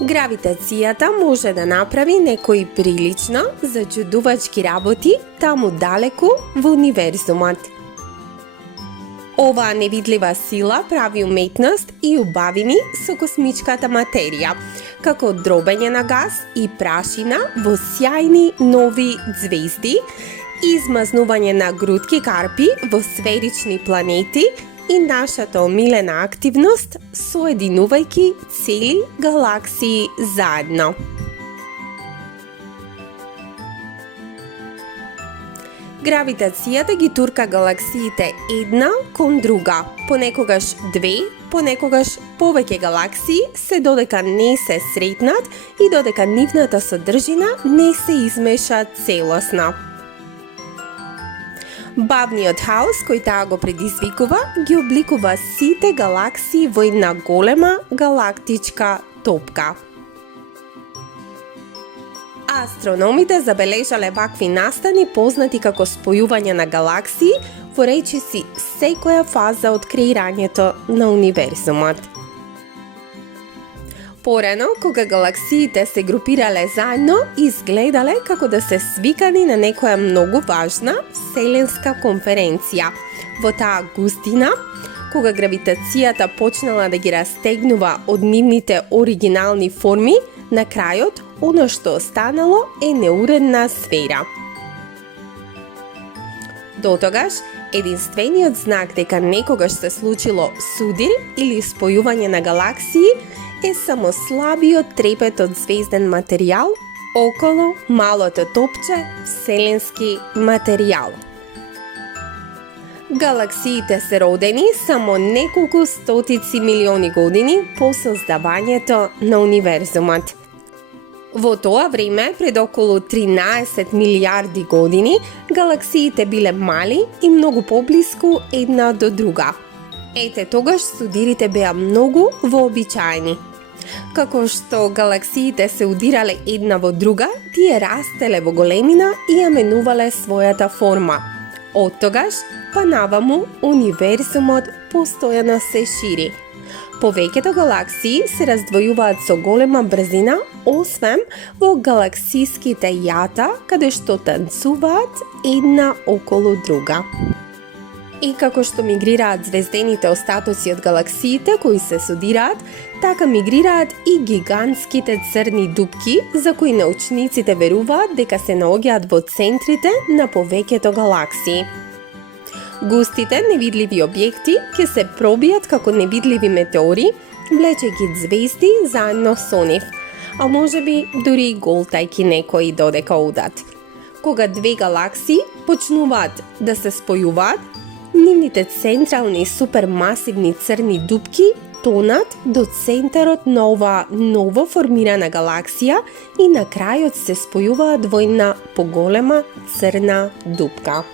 Гравитацијата може да направи некои прилично зачудувачки работи таму далеку во универзумот. Оваа невидлива сила прави уметност и убавини со космичката материја, како дробење на гас и прашина во сјајни нови ѕвезди, измазнување на грутки карпи во сферични планети и нашата омилена активност соединувајќи цели галаксии заедно. Гравитацијата ги турка галаксиите една кон друга, понекогаш две, понекогаш повеќе галаксии се додека не се сретнат и додека нивната содржина не се измеша целосно. Бавниот хаос кој таа го предизвикува ги обликува сите галаксии во една голема галактичка топка. Астрономите забележале вакви настани познати како спојување на галаксии во речиси секоја фаза од креирањето на универзумот. Порано, кога галаксиите се групирале заедно, изгледале како да се свикани на некоја многу важна вселенска конференција. Во таа густина, кога гравитацијата почнала да ги растегнува од нивните оригинални форми, на крајот, оно што останало е неуредна сфера. Дотогаш, единствениот знак дека некогаш се случило судир или спојување на галаксии е само слабиот трепет од звезден материјал околу малото топче вселенски материјал. Галаксиите се родени само неколку стотици милиони години по создавањето на универзумот. Во тоа време, пред околу 13 милиарди години, галаксиите биле мали и многу поблиску една до друга. Ете тогаш судирите беа многу вообичаени. Како што галаксиите се удирале една во друга, тие растеле во големина и ја менувале својата форма. Од тогаш, па наваму, универзумот постојано се шири. Повеќето галаксии се раздвојуваат со голема брзина, освен во галаксиските јата, каде што танцуваат една околу друга. И како што мигрираат звездените остатоци од галаксиите кои се судираат, така мигрираат и гигантските црни дупки, за кои научниците веруваат дека се наоѓаат во центрите на повеќето галаксии. Густите невидливи објекти ќе се пробијат како невидливи метеори, влечејќи звезди заедно со нив, а можеби дури и голтајќи некои додека одат. Кога две галаксии почнуваат да се спојуваат, нивните централни супермасивни црни дупки тонат до центарот на оваа ново формирана галаксија и на крајот се спојуваат во една поголема црна дупка.